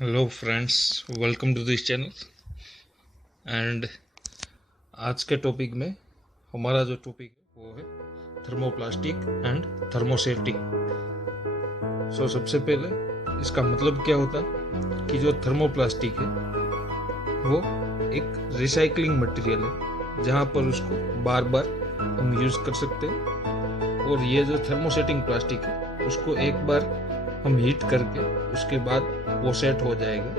Hello friends, welcome to this channel. And आज के topic में हमारा जो टॉपिक है वो है थर्मोप्लास्टिक एंड थर्मोसेटिंग। सबसे पहले इसका मतलब क्या होता है कि जो थर्मोप्लास्टिक है वो एक रिसाइकलिंग मटेरियल है जहाँ पर उसको बार बार हम यूज़ कर सकते हैं। और ये जो थर्मोसेटिंग प्लास्टिक है उसको एक बार हम हीट करके उसके बाद वो सेट हो जाएगा,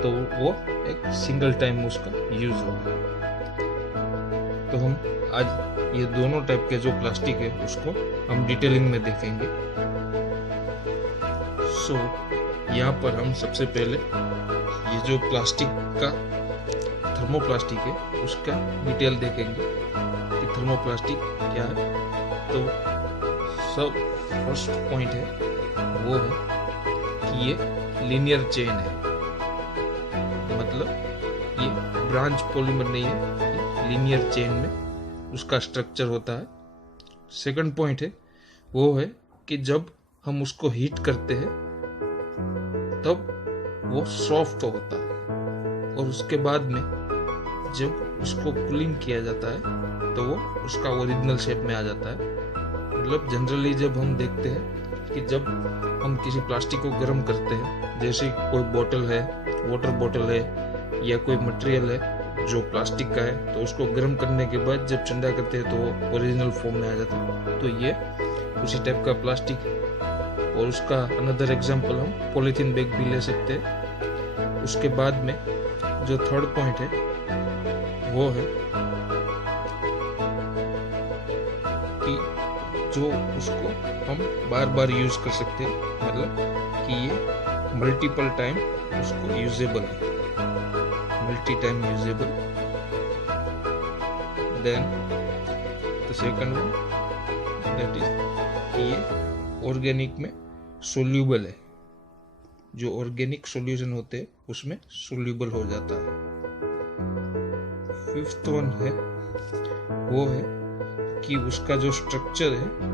तो वो एक सिंगल टाइम उसका यूज होगा। तो हम आज ये दोनों टाइप के जो प्लास्टिक है उसको हम डिटेलिंग में देखेंगे। यहाँ पर हम सबसे पहले ये जो प्लास्टिक का थर्मोप्लास्टिक है उसका डिटेल देखेंगे कि थर्मोप्लास्टिक क्या है। तो सब फर्स्ट पॉइंट है वो है कि ये लीनियर चेन है, मतलब ये ब्रांच पॉलीमर नहीं है, ये लीनियर चेन में उसका स्ट्रक्चर होता है। सेकंड पॉइंट है वो है कि जब हम उसको हीट करते हैं तब वो सॉफ्ट होता है, और उसके बाद में जब उसको कूलिंग किया जाता है तो वो उसका ओरिजिनल शेप में आ जाता है। मतलब जनरली जब हम देखते हैं कि जब हम किसी प्लास्टिक को गर्म करते हैं, जैसे कोई बोतल है, वाटर बोतल है या कोई मटेरियल है जो प्लास्टिक का है, तो उसको गर्म करने के बाद जब ठंडा करते हैं तो वो ओरिजिनल फॉर्म में आ जाता है। तो ये उसी टाइप का प्लास्टिक है। और उसका अनदर एग्जांपल हम पॉलीथीन बैग भी ले सकते हैं। उसके बाद में जो थर्ड पॉइंट है वो है कि जो उसको हम बार बार यूज कर सकते हैं, मतलब कि ये मल्टीपल टाइम उसको यूजेबल है, multi time usable. Then the second one that is कि ये ऑर्गेनिक में सोल्यूबल है, जो ऑर्गेनिक सॉल्यूशन होते हैं उसमें सोल्यूबल हो जाता है। फिफ्थ वन है वो है कि उसका जो स्ट्रक्चर है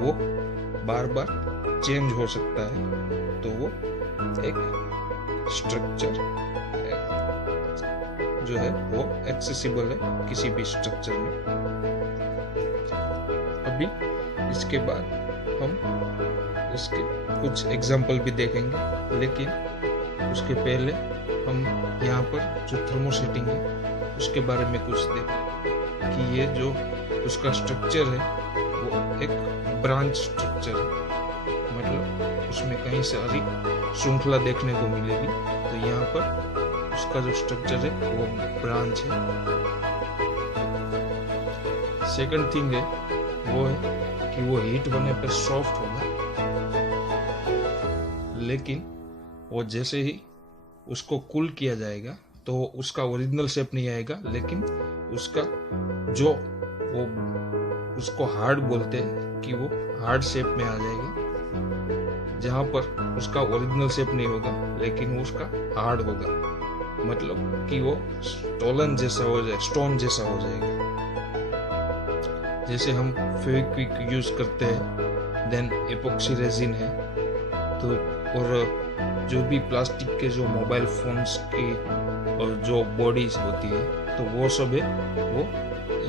वो बार बार चेंज हो सकता है, तो वो एक स्ट्रक्चर जो है वो एक्सेसिबल है किसी भी स्ट्रक्चर में। अभी इसके बाद हम इसके कुछ एग्जाम्पल भी देखेंगे, लेकिन उसके पहले हम यहाँ पर जो थर्मोसेटिंग है उसके बारे में कुछ देखें कि ये जो उसका स्ट्रक्चर है वो एक ब्रांच स्ट्रक्चर है, मतलब उसमें कहीं सारी श्रृंखला देखने को मिलेगी। तो यहाँ पर उसका जो स्ट्रक्चर है वो ब्रांच है। सेकंड थिंग है वो है कि वो हीट होने पर सॉफ्ट होगा, लेकिन वो जैसे ही उसको कूल किया जाएगा तो उसका ओरिजिनल शेप नहीं आएगा, लेकिन उसका जो वो उसको हार्ड बोलते हैं कि वो हार्ड शेप में आ जाएगा, जहाँ पर उसका ओरिजिनल शेप नहीं होगा लेकिन वो उसका हार्ड होगा, मतलब कि वो स्टोलन जैसा हो जाए, स्टोन जैसा हो जाएगा। जैसे हम फेविक्विक यूज करते हैं, देन एपॉक्सी रेजिन है, तो और जो भी प्लास्टिक के जो मोबाइल फोन्स की और जो बॉडीज होती है तो वो सब है वो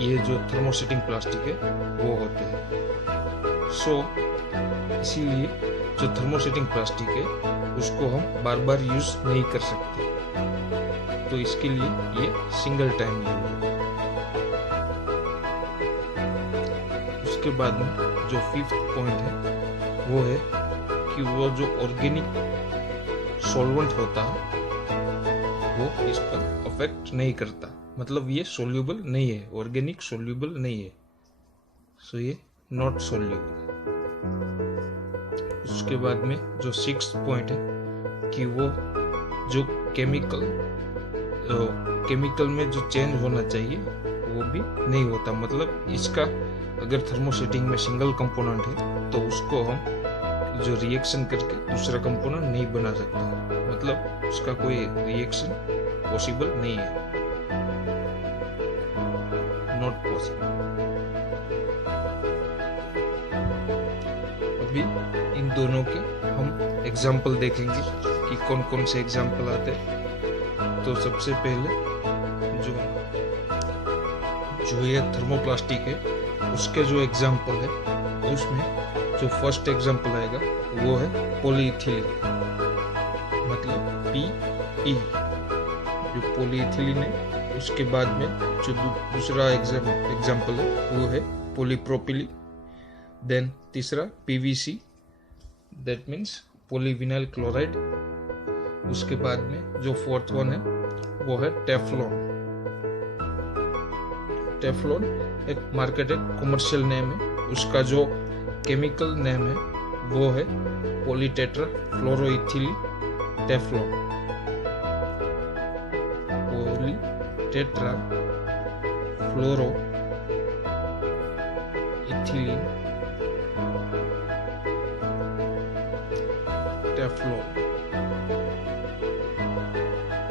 ये जो थर्मोसेटिंग प्लास्टिक है वो होते हैं। इसीलिए जो थर्मोसेटिंग प्लास्टिक है उसको हम बार बार यूज नहीं कर सकते, तो इसके लिए ये सिंगल टाइम यूज है। उसके बाद में जो फिफ्थ पॉइंट है वो है कि वो जो ऑर्गेनिक सॉल्वेंट होता है वो इस पर अफेक्ट नहीं करता, मतलब ये सोल्यूबल नहीं है, ऑर्गेनिक सोल्यूबल नहीं है, सो ये नॉट सोल्यूबल। उसके बाद में जो सिक्स्थ पॉइंट है कि वो जो केमिकल में जो चेंज होना चाहिए वो भी नहीं होता, मतलब इसका अगर थर्मोसेटिंग में सिंगल कंपोनेंट है तो उसको हम जो रिएक्शन करके दूसरा कंपोनेंट नहीं बना सकते, मतलब उसका कोई रिएक्शन पॉसिबल नहीं है, नॉट पॉसिबल। अभी इन दोनों के हम एग्जाम्पल देखेंगे कि कौन कौन से एग्जाम्पल आते हैं। तो सबसे पहले जो ये थर्मोप्लास्टिक है उसके जो एग्जाम्पल है, उसमें जो फर्स्ट एग्जाम्पल आएगा वो है पॉलीइथिलीन, मतलब PE, जो पॉलीइथिलीन है। उसके बाद में जो दूसरा एग्जाम्पल है वो है पॉलीप्रोपिलीन। देन तीसरा PVC, that means polyvinyl chloride. उसके बाद में जो फोर्थ वन है वो है टेफ्लॉन। टेफ्लॉन एक मार्केटेड कमर्शियल नेम है, उसका जो केमिकल नेम है वो है पॉलीटेट्रा फ्लोरोइथिलीन टेफ्लॉन। Polytetra फ्लोरोइथिलीन Teflon.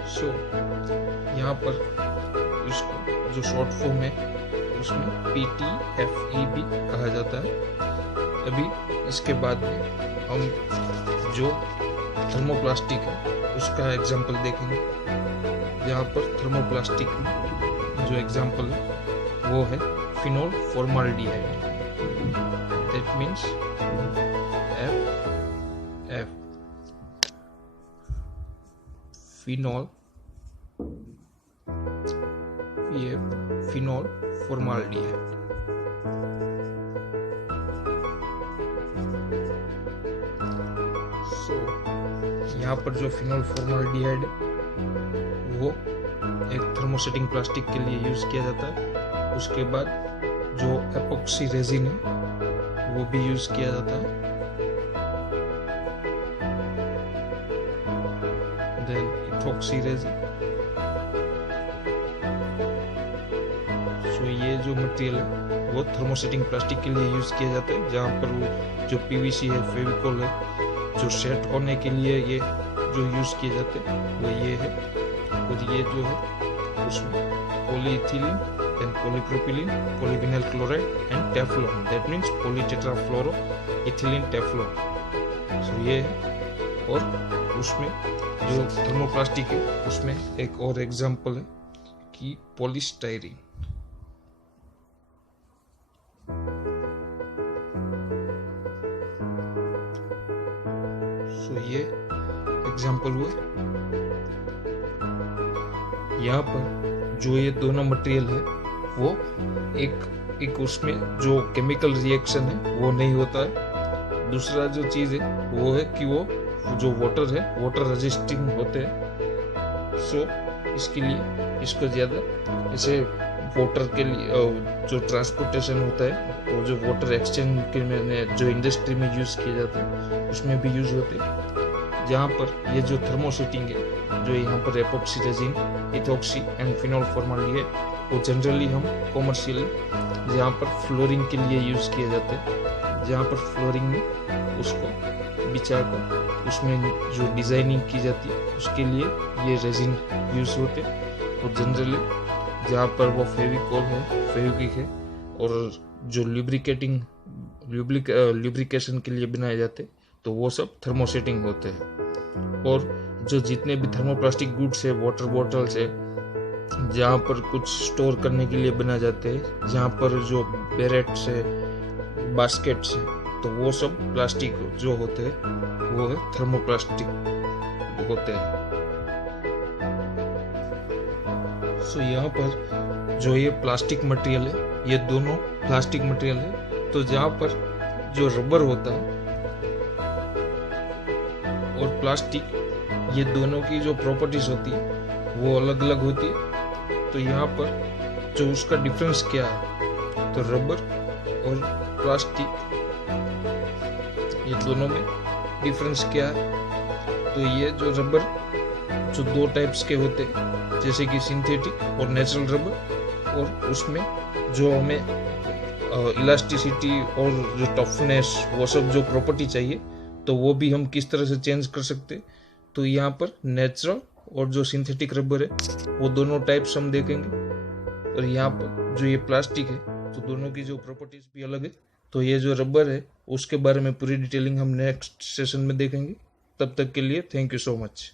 सो यहाँ पर इसको जो शॉर्ट फॉर्म है उसमें PTFE भी कहा जाता है। अभी इसके बाद में हम जो थर्मोप्लास्टिक है उसका एग्जाम्पल देखेंगे। यहाँ पर थर्मोप्लास्टिक में जो एग्जाम्पल है वो है phenol formaldehyde, that means FF, phenol phenol formaldehyde. यहाँ पर जो फिनोल फॉर्माल्डिहाइड है वो एक थर्मोसेटिंग प्लास्टिक के लिए यूज किया जाता है। उसके बाद जो एपॉक्सी रेजिन है वो भी यूज किया जाता है। Then ethoxy resin. सो ये जो मटेरियल है वो थर्मोसेटिंग प्लास्टिक के लिए यूज किया जाता है, जहाँ पर वो जो PVC है, फेविकोल है, जो सेट होने के लिए ये जो यूज किए जाते हैं वो ये है। और ये जो है उसमें polyethylene, then polypropylene, polyvinyl chloride and Teflon, that means polytetrafluoroethylene Teflon. So ये है। और उसमें जो थर्मोप्लास्टिक है उसमें एक और एग्जांपल है कि पॉलीस्टाइरीन। ये एग्जाम्पल हुए। यहाँ पर जो ये दोनों मटेरियल है वो एक उसमें जो केमिकल रिएक्शन है वो नहीं होता है। दूसरा जो चीज है वो है कि वो जो वाटर है वाटर रेजिस्टिंग होते हैं। सो इसके लिए इसको ज्यादा जैसे वाटर के लिए जो ट्रांसपोर्टेशन होता है और जो वाटर एक्सचेंज के में जो इंडस्ट्री में यूज किए जाते हैं उसमें भी यूज होते हैं। जहाँ पर ये जो थर्मोसेटिंग है, जो यहाँ पर epoxy resin, ethoxy and phenol formaldehyde, वो जनरली हम कॉमर्शियली जहाँ पर फ्लोरिंग के लिए यूज किए जाते हैं, जहाँ पर फ्लोरिंग में उसको बिछाकर उसमें जो डिजाइनिंग की जाती है उसके लिए ये रेजिन यूज होते हैं। और जनरली जहाँ पर वो फेविकोल है, फेविक्विक है और जो लुब्रिकेशन के लिए बनाए जाते तो वो सब थर्मोसेटिंग होते हैं। और जो जितने भी थर्मोप्लास्टिक गुड्स है, वाटर बॉटल्स है, जहाँ पर कुछ स्टोर करने के लिए बनाए जाते हैं, जहाँ पर जो बैरेट्स है, बास्केट्स है, तो वो सब प्लास्टिक जो होते हैं वो है थर्मोप्लास्टिक होते हैं। सो यहाँ पर जो ये प्लास्टिक मटेरियल है, ये दोनों प्लास्टिक मटेरियल है। तो जहाँ पर जो रबर होता है और प्लास्टिक, ये दोनों की जो प्रॉपर्टीज होती है वो अलग अलग होती है। तो यहाँ पर जो उसका डिफरेंस क्या है, तो रबर और प्लास्टिक ये दोनों में डिफरेंस क्या है, तो ये जो रबर जो दो टाइप्स के होते हैं, जैसे कि सिंथेटिक और नेचुरल रबर, और उसमें जो हमें इलास्टिसिटी और जो टफनेस वो सब जो प्रॉपर्टी चाहिए तो वो भी हम किस तरह से चेंज कर सकते। तो यहाँ पर नेचुरल और जो सिंथेटिक रबर है वो दोनों टाइप्स हम देखेंगे। और यहाँ पर जो ये प्लास्टिक है तो दोनों की जो प्रॉपर्टीज भी अलग है। तो ये जो रबर है उसके बारे में पूरी डिटेलिंग हम नेक्स्ट सेशन में देखेंगे। तब तक के लिए थैंक यू सो मच।